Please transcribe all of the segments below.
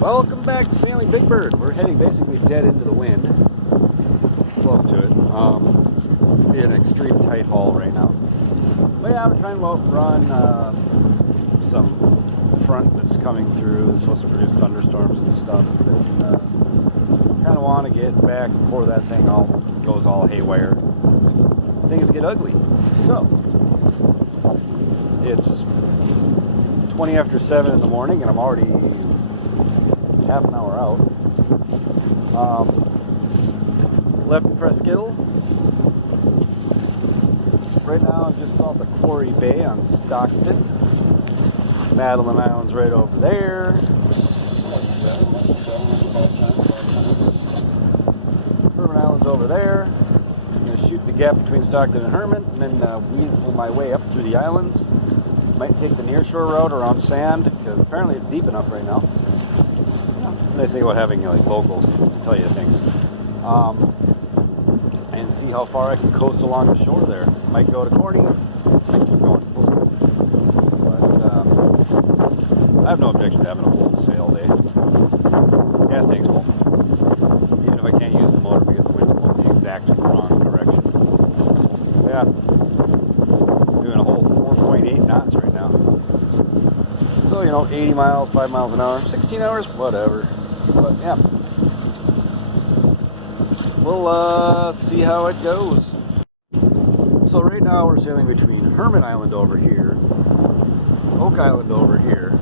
Welcome back to Sailing Big Bird. We're heading basically dead into the wind. Close to it. Be an extreme tight haul right now. But yeah, we're trying to outrun some front that's coming through. It's supposed to produce thunderstorms and stuff. Kind of want to get back before that thing goes all haywire. Things get ugly. So, it's 20 after 7 in the morning and I'm already half an hour out. Left the Presqu'île. Right now I'm just off the Quarry Bay on Stockton. Madeline Island's right over there. Herman Island's over there. I'm going to shoot the gap between Stockton and Herman and then weasel my way up through the islands. Might take the nearshore route around sand because apparently it's deep enough right now. It's a nice thing about having like locals to tell you things. And see how far I can coast along the shore there. Might go to Corny, might keep going. We'll see. But I have no objection to having a full sail day. Gas tank's full. Even if I can't use the motor because the wind's blowing the exact wrong direction. Yeah. Doing a whole 4.8 knots right now. So, 80 miles, 5 miles an hour, 16 hours, whatever. But yeah. We'll see how it goes. So right now we're sailing between Herman Island over here, Oak Island over here,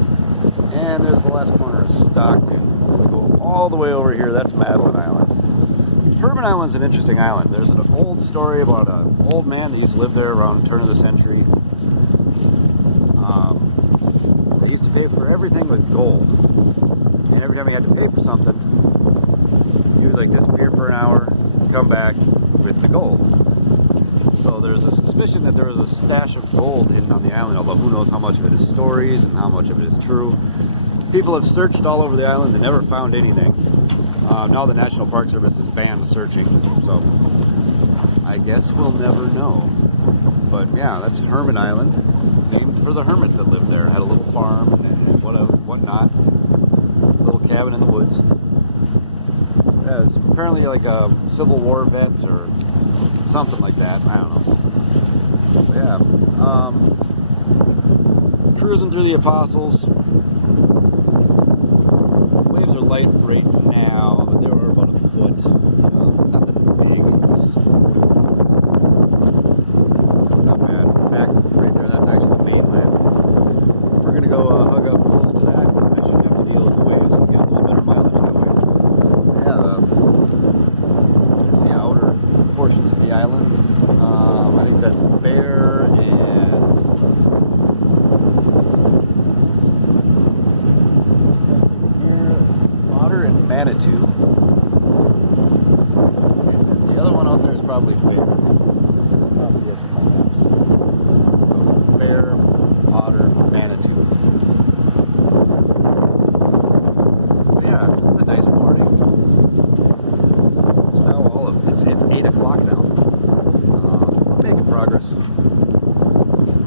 and there's the last corner of Stockton. We'll go all the way over here, that's Madeline Island. Herman Island's an interesting island. There's an old story about an old man that used to live there around the turn of the century. They used to pay for everything with gold. And every time he had to pay for something, he would disappear for an hour, come back with the gold. So there's a suspicion that there was a stash of gold hidden on the island, although who knows how much of it is stories and how much of it is true. People have searched all over the island and never found anything. Now the National Park Service has banned searching, so I guess we'll never know. But yeah, that's Herman Island, named for the hermit that lived there. Had a little farm and whatnot. Little cabin in the woods. Yeah, it's apparently like a Civil War vet or something like that. I don't know. But yeah. Cruising through the Apostles. Waves are light right now, but they were about a foot. Nothing big. It's not bad. Back right there, that's actually the mainland. We're going to go hug up close to that because I shouldn't have to deal with the waves and get a little better mileage that way. There's the outer portions of the islands. I think that's Bear and Otter and Manitou. And the other one out there is probably Bear. That's not the edge of my maps. So Bear, Otter, Manitou. But yeah, it's a nice morning. It's 8 o'clock now. Making progress.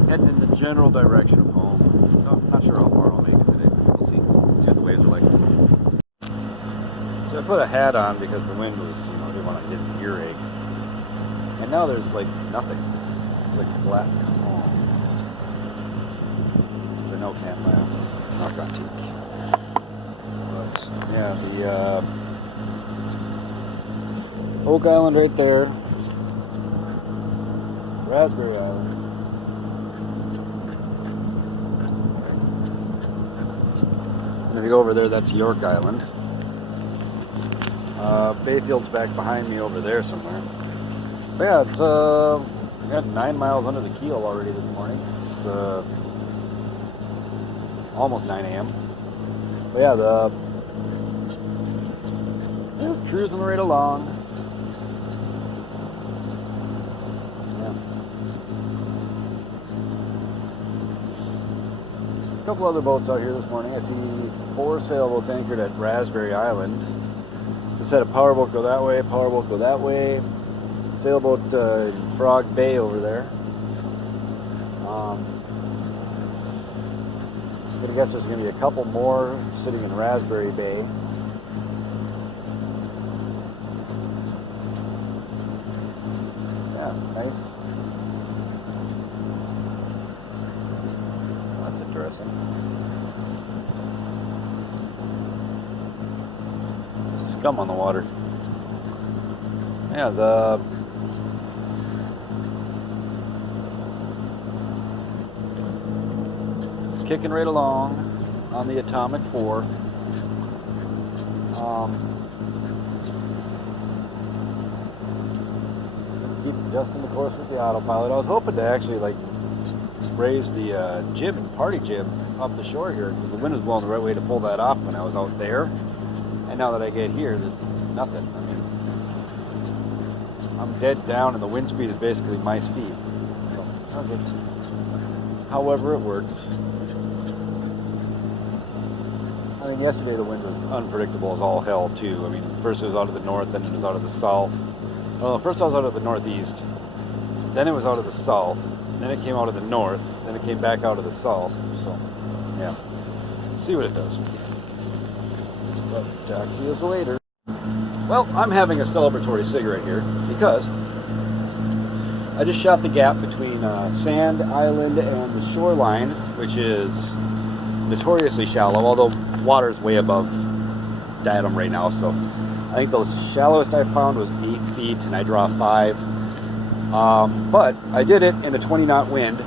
Heading in the general direction of home. No, not sure how far I'll make it today. We'll see. See what the waves are like. So I put a hat on because the wind was, didn't want to hit an earache. And now there's nothing. It's flat calm. Which I know can't last. Knock on teak. But yeah, the Oak Island right there. Raspberry Island. And if you go over there, that's York Island. Bayfield's back behind me over there somewhere. But yeah, it's we got 9 miles under the keel already this morning. It's almost 9 a.m. But yeah, just cruising right along. A couple other boats out here this morning. I see 4 sailboats anchored at Raspberry Island. Just had a powerboat go that way, powerboat go that way. Sailboat in Frog Bay over there. I'm gonna guess there's gonna be a couple more sitting in Raspberry Bay. Yeah, nice. That's interesting. Scum on the water. Yeah, it's kicking right along on the Atomic 4. Just keep adjusting the course with the autopilot. I was hoping to actually like raise the jib and party jib up the shore here because the wind was blowing the right way to pull that off when I was out there. And now that I get here, there's nothing. I mean, I'm dead down and the wind speed is basically my speed. So, okay. However it works. I mean, yesterday the wind was unpredictable as all hell too. I mean, first it was out of the north, then it was out of the south. Well, first it was out of the northeast, then it was out of the south, then it came out of the north, then it came back out of the south. So, yeah. See what it does. But talk to you later. Well, I'm having a celebratory cigarette here because I just shot the gap between Sand Island and the shoreline, which is notoriously shallow, although water is way above datum right now. So I think the shallowest I found was 8 feet, and I draw 5. But I did it in a 20-knot wind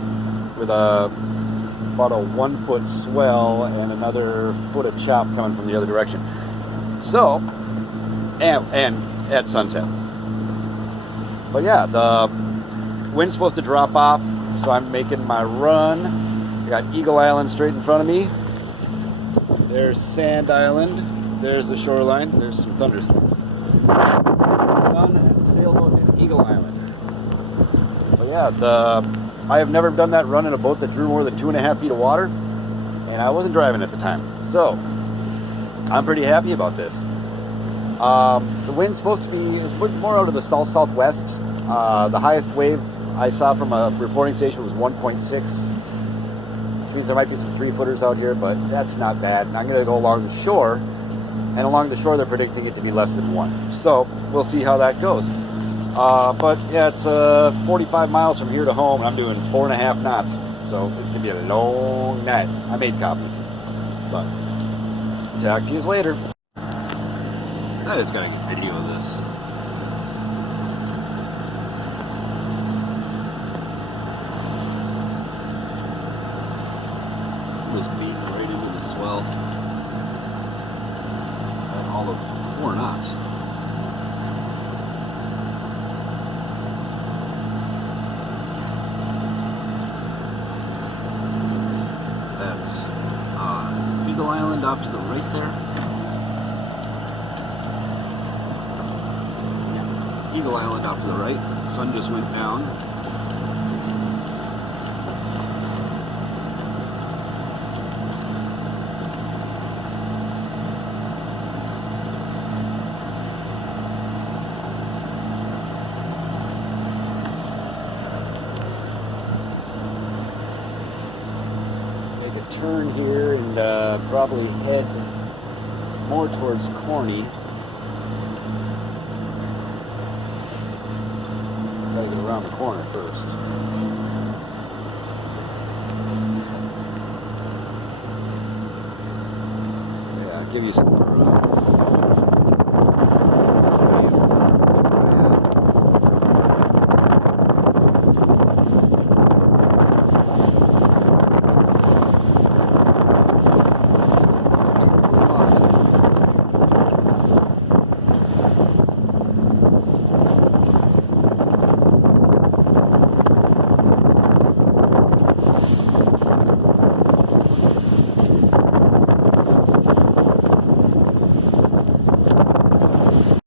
with about a 1 foot swell and another foot of chop coming from the other direction. So, and at sunset. But yeah, the wind's supposed to drop off, so I'm making my run. I got Eagle Island straight in front of me. There's Sand Island. There's the shoreline. There's some thunderstorms. Sun and sailboat and Eagle Island. But yeah, I have never done that run in a boat that drew more than 2.5 feet of water, and I wasn't driving at the time. So I'm pretty happy about this. The wind's supposed to be more out of the south-southwest. The highest wave I saw from a reporting station was 1.6. Which means there might be some 3-footers out here, but that's not bad. And I'm going to go along the shore, and along the shore they're predicting it to be less than 1. So we'll see how that goes. But yeah, it's 45 miles from here to home, and I'm doing 4.5 knots. So it's going to be a long night. I made coffee. But talk to you later. I just got to get video of this. Just beating right into the swell at all of 4 knots. That's Eagle Island off to the right there. Eagle Island off to the right. Sun just went down. Make a turn here and probably head more towards Corny. Gotta get around the corner first. Yeah, I'll give you some more